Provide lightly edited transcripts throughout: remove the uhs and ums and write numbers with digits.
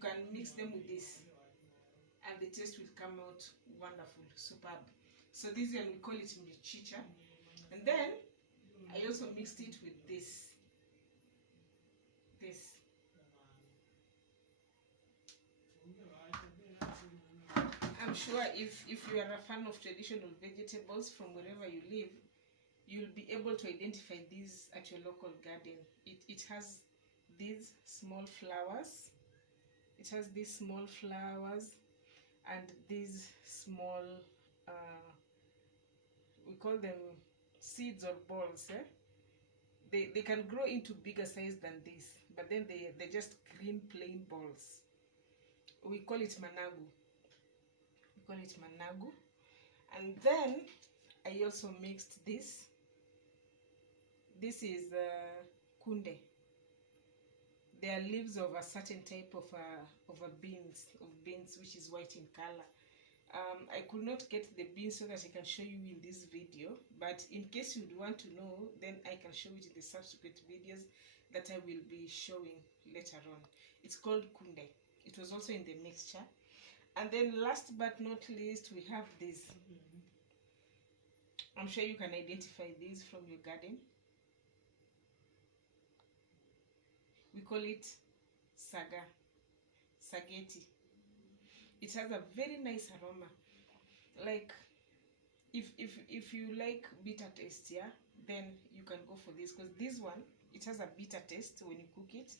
can mix them with this, and the taste will come out wonderful, superb. So this one we call it mchicha. And then I also mixed it with this. I'm sure if you are a fan of traditional vegetables from wherever you live, you'll be able to identify these at your local garden. It has these small flowers. It has these small flowers and these small, we call them seeds or balls. They can grow into bigger size than this, but then they're just green plain balls. We call it managu. And then I also mixed this. This is kunde. They are leaves of a certain type of beans which is white in color. I could not get the beans so that I can show you in this video, but in case you want to know, then I can show it in the subsequent videos that I will be showing later on. It's called kunde. It was also in the mixture. And then last but not least, we have this. I'm sure you can identify these from your garden. We call it sageti. It has a very nice aroma. Like if you like bitter taste, yeah, then you can go for this, because this one, it has a bitter taste when you cook it,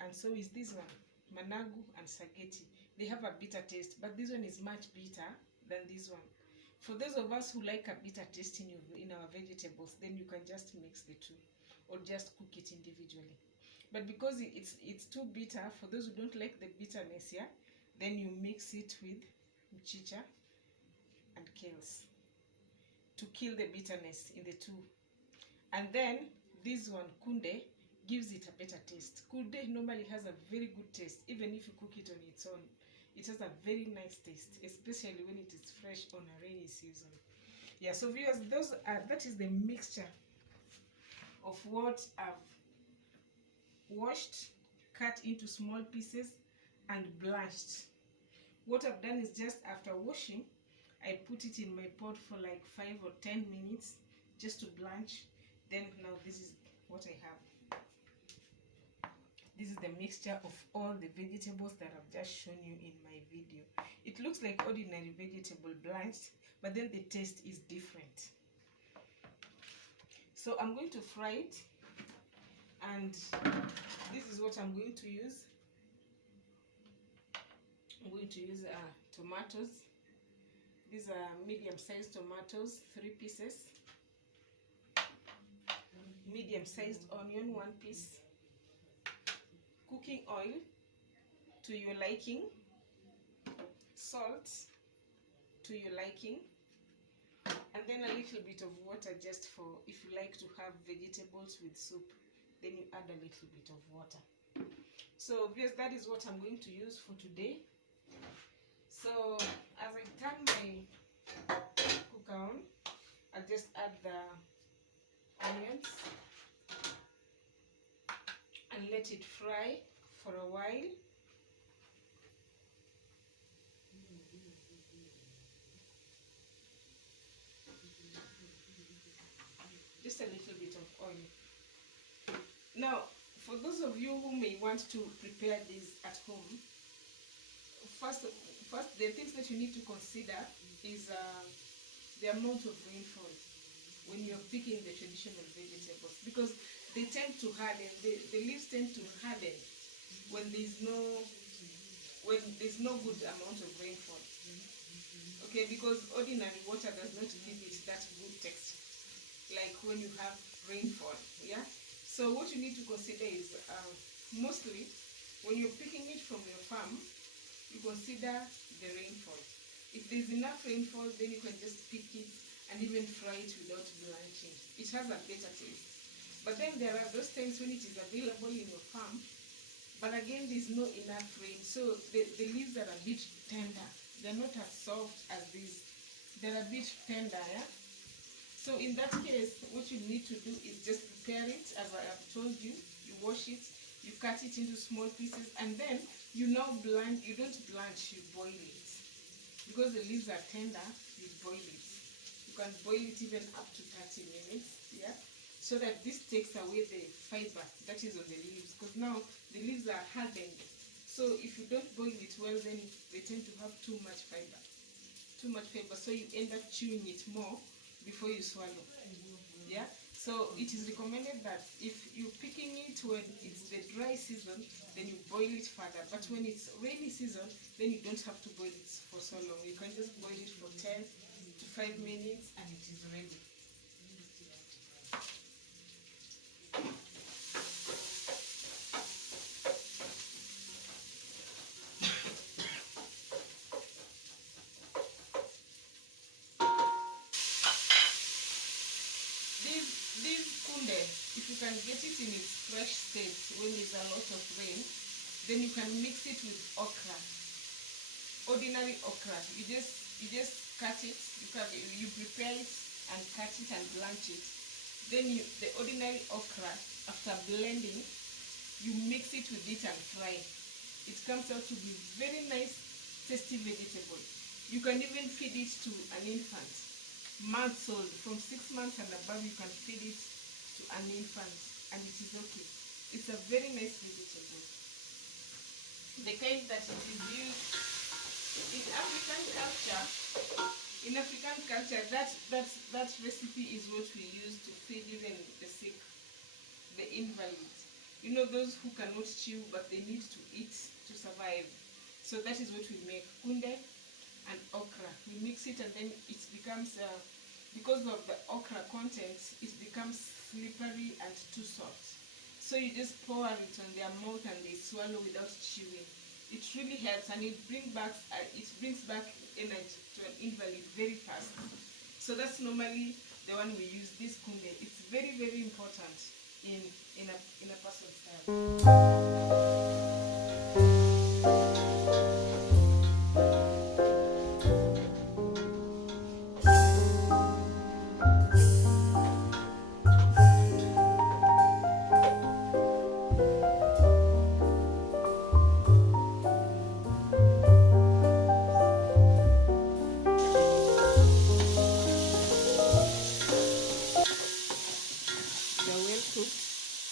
and so is this one, managu and sageti. They have a bitter taste, but this one is much bitter than this one. For those of us who like a bitter taste in our vegetables, then you can just mix the two or just cook it individually. But because it's too bitter, for those who don't like the bitterness, yeah, then you mix it with mchicha and kales to kill the bitterness in the two. And then this one, kunde, gives it a better taste. Kunde normally has a very good taste, even if you cook it on its own. It has a very nice taste, especially when it is fresh on a rainy season. Yeah, so viewers, that is the mixture of what I've washed, cut into small pieces, and blanched. What I've done is, just after washing, I put it in my pot for like 5 or 10 minutes just to blanch. Then now this is what I have. This is the mixture of all the vegetables that I've just shown you in my video. It looks like ordinary vegetable blanched, but then the taste is different. So I'm going to fry it, and this is what I'm going to use. I'm going to use tomatoes. These are medium-sized tomatoes, 3 pieces. Medium-sized onion, 1 piece. Cooking oil to your liking. Salt to your liking. And then a little bit of water, just for if you like to have vegetables with soup, then you add a little bit of water. So yes, that is what I'm going to use for today. So as I turn my cooker on, I'll just add the onions and let it fry for a while. Just a little bit of oil. Now, for those of you who may want to prepare this at home, first the things that you need to consider is the amount of rainfall when you're picking the traditional vegetables, because they tend to harden. The leaves tend to harden when there's no good amount of rainfall. Okay, because ordinary water does not give it that good texture like when you have rainfall. Yeah. So what you need to consider is mostly when you're picking it from your farm, you consider the rainfall. If there's enough rainfall, then you can just pick it and even fry it without blanching. It has a better taste. But then there are those times when it is available in your farm, but again there's not enough rain, so the leaves are a bit tender. They're not as soft as these. They're a bit tender, yeah? So in that case, what you need to do is just prepare it as I have told you. You wash it, You cut it into small pieces, and then you now blanch. You don't blanch, you boil it. Because the leaves are tender, you boil it. You can boil it even up to 30 minutes, yeah? So that this takes away the fiber that is on the leaves. Because now the leaves are hardened. So if you don't boil it well, then they tend to have too much fiber. Too much fiber, so you end up chewing it more before you swallow. Yeah? So it is recommended that if you're picking it when it's the dry season, then you boil it further. But when it's rainy season, then you don't have to boil it for so long. You can just boil it for 10 to 5 minutes and it is ready. This kunde, if you can get it in its fresh state when there's a lot of rain, then you can mix it with okra. Ordinary okra. You just cut it. You prepare it and cut it and blanch it. Then the ordinary okra, after blending, you mix it with it and fry. It comes out to be very nice, tasty vegetable. You can even feed it to an infant. Months old, from 6 months and above, you can feed it to an infant, and it is okay. It's a very nice vegetable. The kind that it is used in African culture. In African culture, that recipe is what we use to feed even the sick, the invalids. You know, those who cannot chew but they need to eat to survive. So that is what we make, kunde and okra. We mix it and then it becomes, because of the okra content, it becomes slippery and too soft. So you just pour it on their mouth and they swallow without chewing. It really helps, and it brings back energy to an invalid very fast. So that's normally the one we use, this kunde. It's very, very important in a person's diet.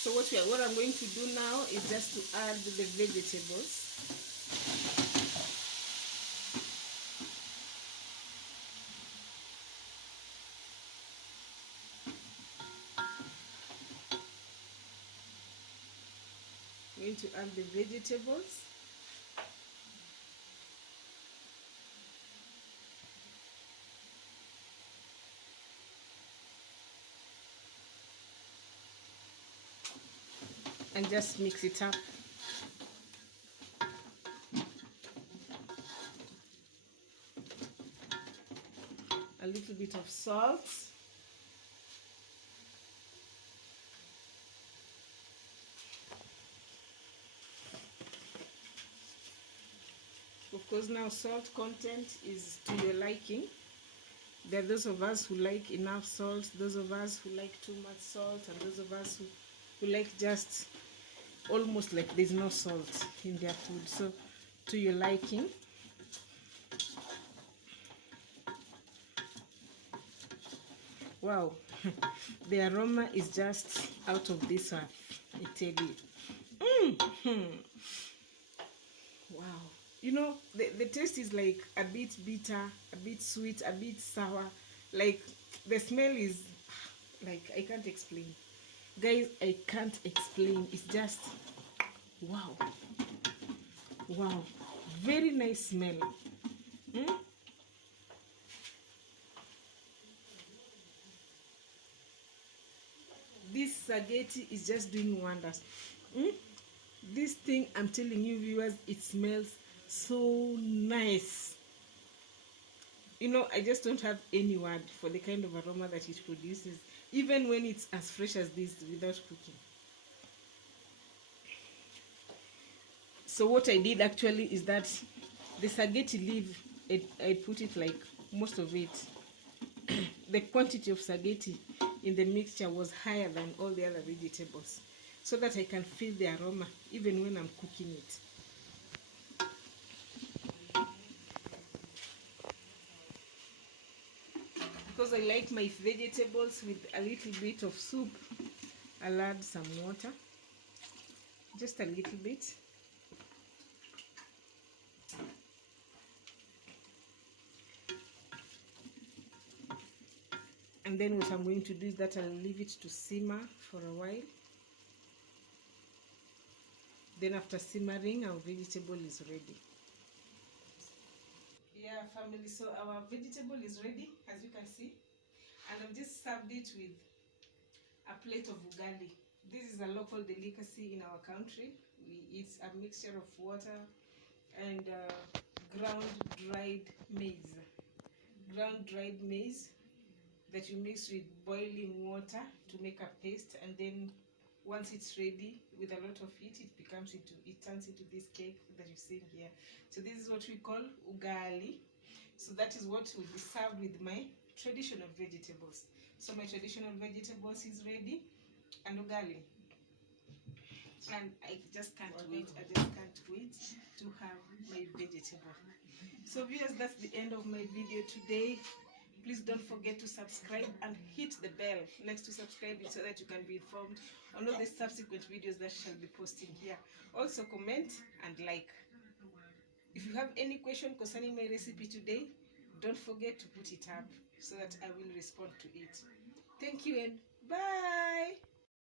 So what I'm going to do now is just to add the vegetables. I'm going to add the vegetables. And just mix it up. A little bit of salt. Of course, now salt content is to your liking. There are those of us who like enough salt, those of us who like too much salt, and those of us who like just almost like there's no salt in their food. So to your liking. Wow, the aroma is just out of this earth, I tell you. Wow, you know, the taste is like a bit bitter, a bit sweet, a bit sour. Like the smell is like, I can't explain, guys. I can't explain. It's just wow, wow, very nice smell. This spaghetti is just doing wonders. This thing, I'm telling you viewers, it smells so nice. You know, I just don't have any word for the kind of aroma that it produces, even when it's as fresh as this without cooking. So what I did actually is that the spaghetti leaf, I put it like most of it. The quantity of spaghetti in the mixture was higher than all the other vegetables. so that I can feel the aroma even when I'm cooking it. Because I like my vegetables with a little bit of soup, I'll add some water, just a little bit. And then what I'm going to do is that I'll leave it to simmer for a while. Then after simmering, our vegetable is ready. Yeah, family, so our vegetable is ready, as you can see. And I've just served it with a plate of ugali. This is a local delicacy in our country. It's a mixture of water and ground dried maize. Ground dried maize that you mix with boiling water to make a paste, and then once it's ready with a lot of heat, it turns into this cake that you're seeing here. So this is what we call ugali. So that is what will be served with my traditional vegetables. So my traditional vegetables is ready, and ugali, and I just can't wait to have my vegetable. So viewers, that's the end of my video today. Please don't forget to subscribe and hit the bell next to subscribe so that you can be informed on all the subsequent videos that shall be posting here. Also comment and like. If you have any question concerning my recipe today, don't forget to put it up so that I will respond to it. Thank you and bye.